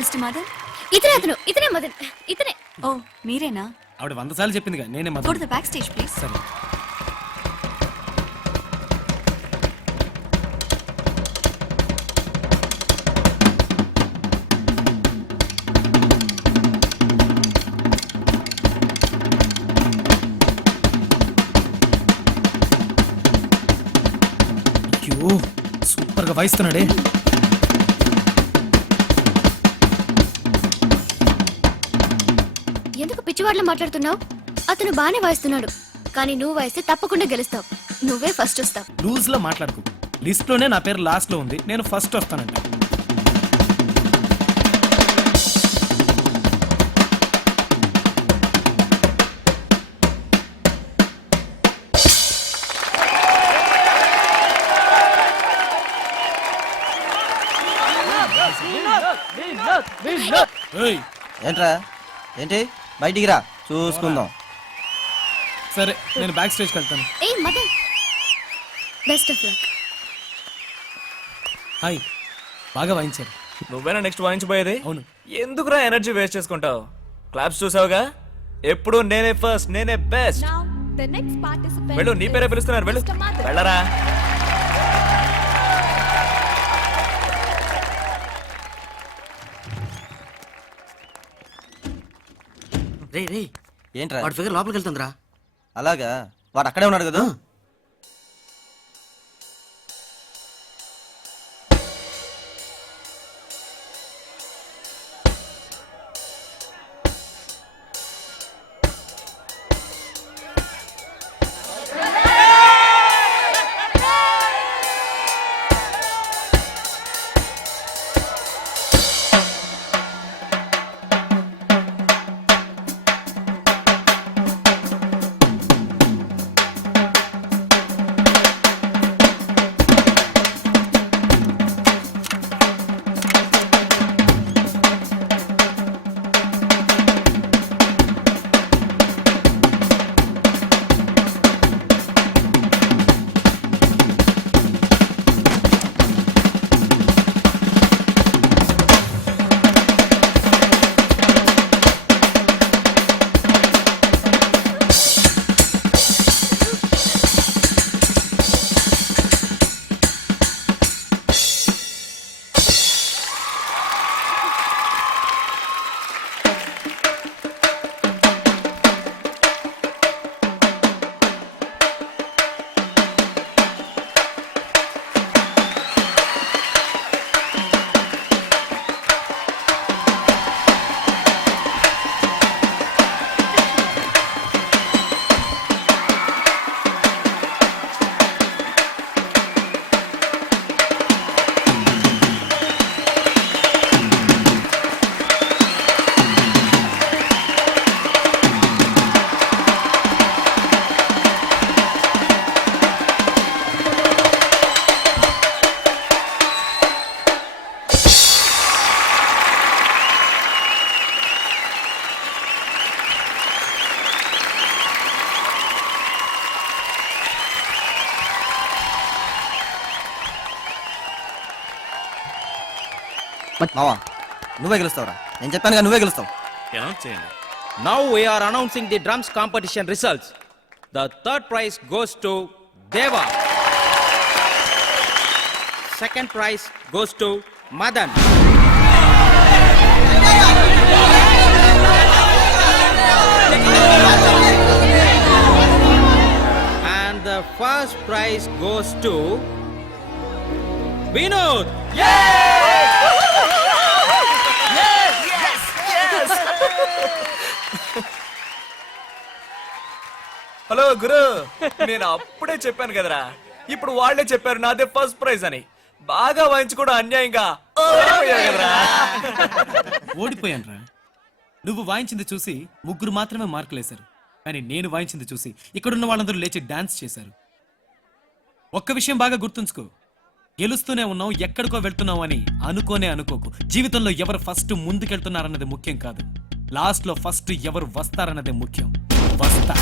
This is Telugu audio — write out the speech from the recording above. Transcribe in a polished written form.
మిస్టర్ మదన్. ఇతనే మదన్, ఇతనే. ఓ మీరేనా? ఆవిడ 100 సార్లు చెప్పిందిగా నేనే go to the back stage please. సరే. అయ్యో సూపర్ గా వాయిస్తున్నాడే. ఎందుకు పిచ్చివాడ్లో మాట్లాడుతున్నావు? అతను బానే వాయిస్తున్నాడు, కానీ నువ్వు వాయిస్తే తప్పకుండా గెలుస్తావు. నువ్వే ఫస్ట్ వస్తావు. లూజ్ లో మాట్లాడుకో. లిస్ట్ లోనే నా పేరు లాస్ట్ లో ఉంది, నేను ఫస్ట్ వస్తానంట. ఏంట్రా ఏంటి బయటికి రా చూసుకుందాం. సరే నేను బ్యాక్ స్టేజ్కి వెళ్తాను. ఏ Madan, best of luck. Hi, బాగా వాయించారు. నువ్వేనా నెక్స్ట్ వాయించబోయేది? అవును. ఎందుకురా ఎనర్జీ వేస్ట్ చేసుకుంటావు? క్లాప్స్ చూసావుగా, ఎప్పుడు నేనే ఫస్ట్, నేనే బెస్ట్. వెళ్ళు, నీ పేరే పిలుస్తున్నారు, వెళ్ళు. వెళ్ళరా. రే రే ఏంట్రా వాడి ఫిగర్ లోపలికి వెళ్తుందిరా. అలాగా? వాడు అక్కడే ఉన్నాడు కదా. మావా నువ్వే గెలుస్తావురా, నేను చెప్పానుగా నువ్వే గెలుస్తావు. Now we are announcing the drums competition results. The third prize goes to Deva. Second prize goes to Madan. And the first prize goes to Vinod. Hello గురు, నేను అప్పుడే చెప్పాను కదరా, ఇప్పుడు వాళ్ళే చెప్పారు నాదే ఫస్ట్ ప్రైజ్ అని. బాగా వాయించుకోవడం అన్యాయంగా కదరా. ఓడిపోయాను రా. నువ్వు వాయించింది చూసి ముగ్గురు మాత్రమే మార్కులేశారు, కానీ నేను వాయించింది చూసి ఇక్కడున్న వాళ్ళందరూ లేచి డాన్స్ చేశారు. ఒక్క విషయం బాగా గుర్తుంచుకో, గెలుస్తూనే ఉన్నావు, ఎక్కడికో వెళ్తున్నావు అని అనుకోకు. జీవితంలో ఎవరు ఫస్ట్ ముందుకెళ్తున్నారన్నది ముఖ్యం కాదు, లాస్ట్ లో ఫస్ట్ ఎవరు వస్తారన్నదే ముఖ్యం. వస్తా.